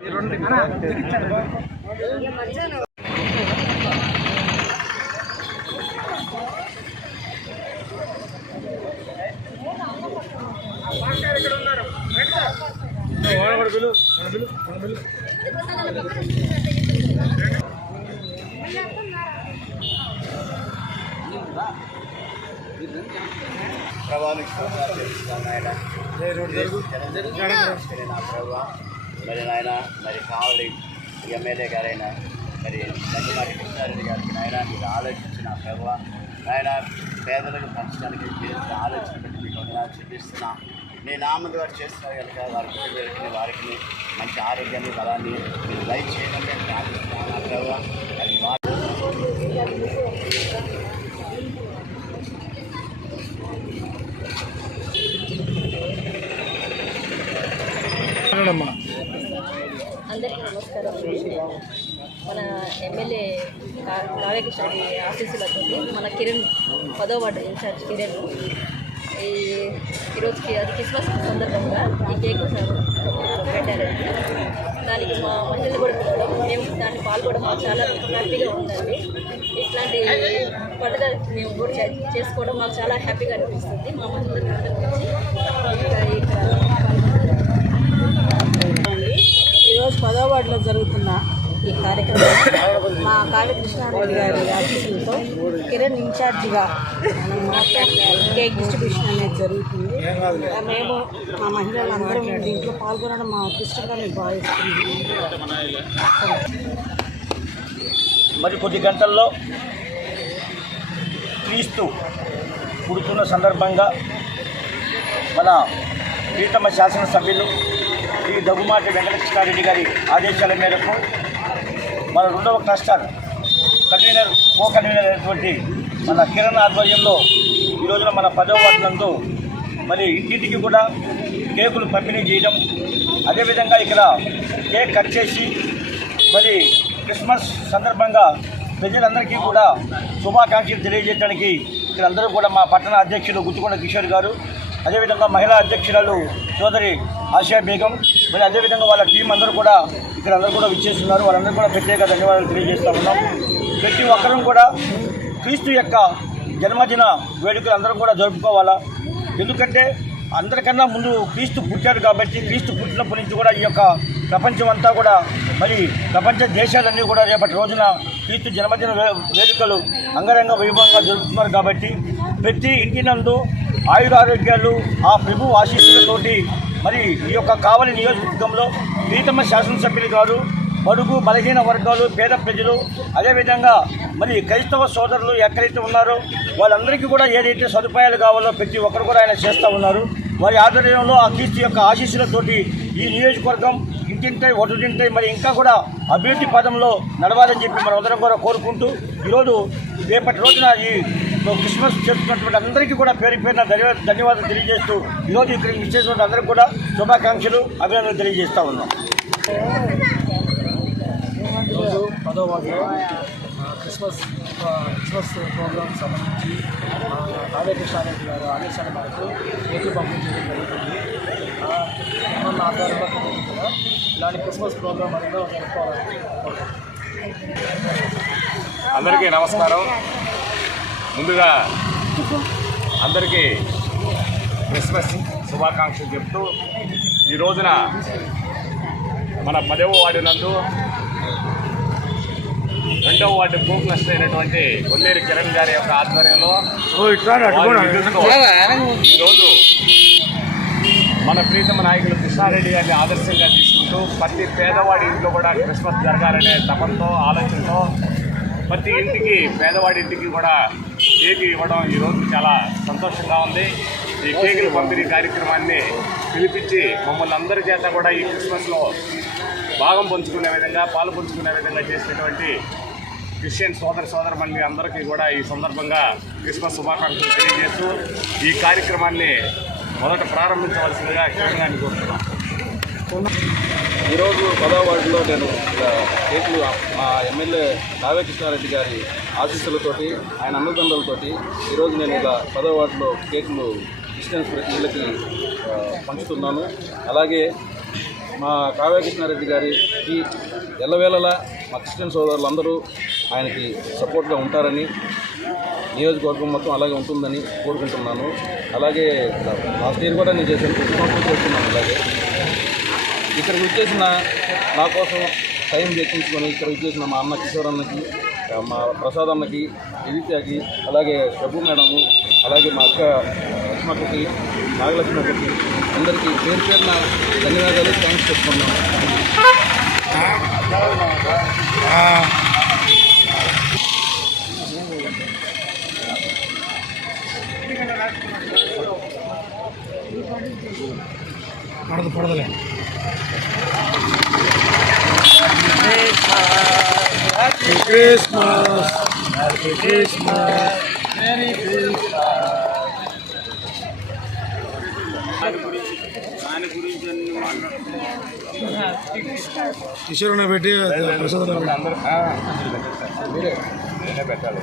మరి నాయన మరి కావలి ఎమ్మెల్యే గారైన మరి దగ్గుమాటి కృష్ణారెడ్డి గారికి నాయన మీరు ఆలోచించిన ప్రభావ నాయన పేదలకు పంచడానికి చేసిన ఆలోచన పెట్టి మీకు వందనాలు చెల్లిస్తున్నా నీ నామం వారు చేస్తున్నారు కనుక వారికి మంచి ఆరోగ్యాన్ని బలాన్ని మీరు లైఫ్ చేయడం నేను ప్రార్థిస్తున్నాను ప్రభావ అది అందరికీ నమస్కారం. మన ఎమ్మెల్యే కావ్యకృష్ణారెడ్డి ఆఫీసులతో మన కిరణ్ 10వ వార్డు ఇన్ఛార్జ్ కిరణ్ ఈరోజుకి అది క్రిస్మస్ సందర్భంగా ఈ కేక్ పెట్టారండి. దానికి మా మహిళలు కూడా పిలవడం, మేము దాన్ని పాల్గొనడం మాకు చాలా హ్యాపీగా ఉందండి. ఇట్లాంటి పండుగ మేము కూడా చేసుకోవడం మాకు చాలా హ్యాపీగా అనిపిస్తుంది. మా మహిళలు ఈరోజు 10వ వార్డులో జరుగుతున్న ఈ కార్యక్రమం మా కావ్యకృష్ణారెడ్డి గారి ఆఫీసులతో కిరణ్ ఇన్ఛార్జిగా కేక్ డిస్ట్రిబ్యూషన్ అనేది జరుగుతుంది. మేము మా మహిళలందరం దీంట్లో పాల్గొనడం మా అదృష్టంగా మేము భావిస్తున్నాము. మరి కొద్ది గంటల్లో క్రీస్తు పుడుతున్న సందర్భంగా మన ప్రీతమ శాసనసభ్యులు శ్రీ దగ్గుమాటి వెంకటకృష్ణారెడ్డి గారి ఆదేశాల మేరకు మన 2వ క్లస్టర్ కన్వీనర్ అయినటువంటి మన కిరణ్ ఆధ్వర్యంలో ఈ రోజున మన 10వ వార్డు నందు మరి ఇంటింటికి కూడా కేకులు పంపిణీ చేయడం, అదేవిధంగా ఇక్కడ కేక్ కట్ చేసి మరి క్రిస్మస్ సందర్భంగా ప్రజలందరికీ కూడా శుభాకాంక్షలు తెలియజేయడానికి ఇక్కడ అందరూ కూడా మా పట్టణ అధ్యక్షులు గుత్తుకొండ కిషోర్ గారు, అదేవిధంగా మహిళా అధ్యక్షురాలు సోదరి ఆసియా బేగం, మరి అదేవిధంగా వాళ్ళ టీం అందరూ కూడా ఇక్కడ అందరూ కూడా విచ్చేస్తున్నారు. వాళ్ళందరూ కూడా ప్రత్యేక ధన్యవాదాలు తెలియజేస్తూ ఉన్నాం. ప్రతి ఒక్కరూ కూడా క్రీస్తు యొక్క జన్మదిన వేడుకలు అందరూ కూడా జరుపుకోవాలా. ఎందుకంటే అందరికన్నా ముందు క్రీస్తు పుట్టాడు కాబట్టి క్రీస్తు పుట్టినప్పటి నుంచి కూడా ఈ యొక్క ప్రపంచం అంతా కూడా మరి ప్రపంచ దేశాలన్నీ కూడా రేపటి రోజున క్రీస్తు జన్మదిన వేడుకలు అంగరంగ వైభవంగా జరుపుతున్నారు. కాబట్టి ప్రతి ఇంటి నందు ఆయురారోగ్యాలు ఆ ప్రభు ఆశీస్సులతోటి మరి ఈ యొక్క కావలి నియోజకవర్గంలో ప్రీతమ శాసనసభ్యులు గారు బడుగు బలహీన వర్గాలు పేద ప్రజలు అదేవిధంగా మరి క్రైస్తవ సోదరులు ఎక్కడైతే ఉన్నారో వాళ్ళందరికీ కూడా ఏదైతే సదుపాయాలు కావాలో ప్రతి ఒక్కరు కూడా ఆయన చేస్తూ ఉన్నారు. వారి ఆధ్వర్యంలో ఆ క్రీస్తు యొక్క ఆశీస్సులతోటి ఈ నియోజకవర్గం ఇంటింటై ఒడ్డుంటాయి మరి ఇంకా కూడా అభివృద్ధి పదంలో నడవాలని చెప్పి మనం అందరం కూడా కోరుకుంటూ ఈరోజు రేపటి రోజున ఈ క్రిస్మస్ చేస్తున్నటువంటి అందరికీ కూడా పేరున ధన్యవాదాలు తెలియజేస్తూ ఈరోజు ఇక్కడ విచ్చేసినటువంటి అందరికీ కూడా శుభాకాంక్షలు అభినందనలు తెలియజేస్తూ ఉన్నాం. ఈరోజు 10వ వార్డులో క్రిస్మస్ ప్రోగ్రాం సంబంధించి కావ్యకృష్ణారెడ్డి గారు ఆదేశాల మేరకు కేకులు పంపిణీ చేయడం జరుగుతుంది. మన ఆధారంగా కూడా ఇలాంటి క్రిస్మస్ ప్రోగ్రాం అనేది జరుపుకోవాలని. అందరికీ నమస్కారం. ముందుగా అందరికీ క్రిస్మస్ శుభాకాంక్షలు చెప్తూ ఈ రోజున మన 10వ వార్డు నందు 2వ వార్డు కో క్లస్టర్ అయినటువంటి కొల్లేరు కిరణ్ గారి యొక్క ఆధ్వర్యంలో ఈరోజు మన ప్రీతమ నాయకులు కృష్ణారెడ్డి గారిని ఆదర్శంగా తీసుకుంటూ ప్రతి పేదవాడి ఇంట్లో కూడా క్రిస్మస్ జరగాలనే తపంతో ఆలోచనతో ప్రతి ఇంటికి పేదవాడి ఇంటికి కూడా కేక్ ఇవ్వడం ఈరోజు చాలా సంతోషంగా ఉంది. ఈ కేకుల పంపిణీ కార్యక్రమాన్ని పిలిపించి మమ్మల్ని అందరి చేత కూడా ఈ క్రిస్మస్లో భాగం పంచుకునే విధంగా పాలు పంచుకునే విధంగా చేసినటువంటి క్రిస్టియన్ సోదరమణి అందరికీ కూడా ఈ సందర్భంగా క్రిస్మస్ శుభాకాంక్షలు తెలియజేస్తూ ఈ కార్యక్రమాన్ని మొదట ప్రారంభించవలసిందిగా కేంద్రాన్ని కోరుతున్నాం. ఈరోజు 10వ వార్డులో నేను కేకులు మా ఎమ్మెల్యే కావ్యకృష్ణారెడ్డి గారి ఆశీస్సులతోటి ఆయన అన్నదండలతోటి ఈరోజు నేను ఇలా 10వ వార్డులో కేకులు క్రిస్టియన్స్ ప్రజలకి పంచుతున్నాను. అలాగే మా కావ్య కృష్ణారెడ్డి గారికి ఎల్లవేళలా మా క్రిస్టియన్ సోదరులందరూ ఆయనకి సపోర్ట్గా ఉంటారని, నియోజకవర్గం మొత్తం అలాగే ఉంటుందని కోరుకుంటున్నాను. అలాగే లాస్ట్ ఇయర్ కూడా నేను చేశాను, ప్రతి సంవత్సరం చేస్తున్నాను. అలాగే ఇక్కడికి వచ్చేసిన నా కోసం టైం వెచ్చించుకొని ఇక్కడ వచ్చేసిన మా అన్న కిషోర్ అన్నకి, మా ప్రసాద్ అన్నకి, ఎదిత్యాకి, అలాగే ప్రభు మేడము, అలాగే మా అక్క లక్ష్మక్కకి, నాగలక్ష్మి అక్కకి, అందరికీ పేరు పేరున ధన్యవాదాలు, థ్యాంక్స్ చెప్పుకున్నాను. పడదలే Happy Christmas, Happy Christmas, Merry Christmas. Kishore పెట్టి ప్రసాద్ మీరే పెట్టాలి.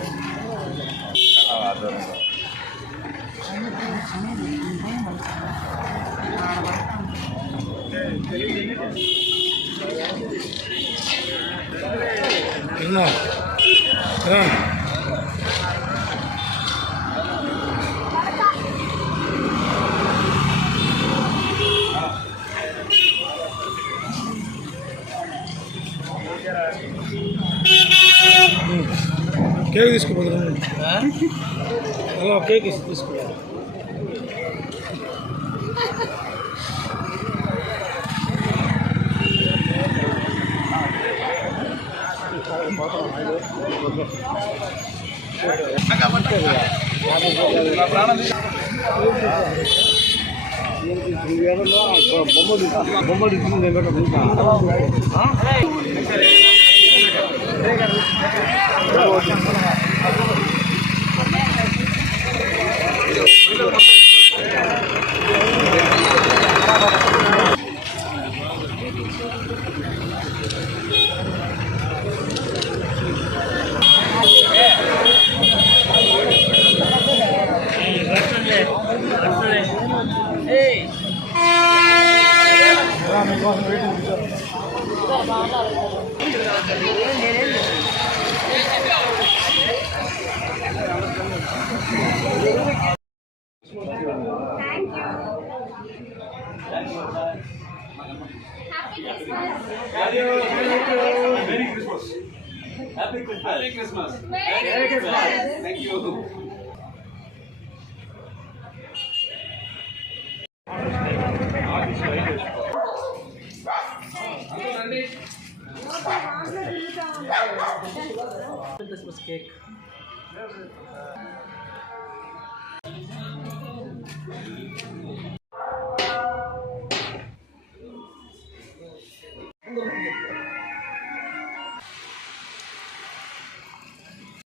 కేక్ తీసుకుపోతాను. హలో, కేక్ తీసుకో. బొమ్మ తీసుకుంది. Happy Christmas. Merry Christmas. Thank you. Christmas cake.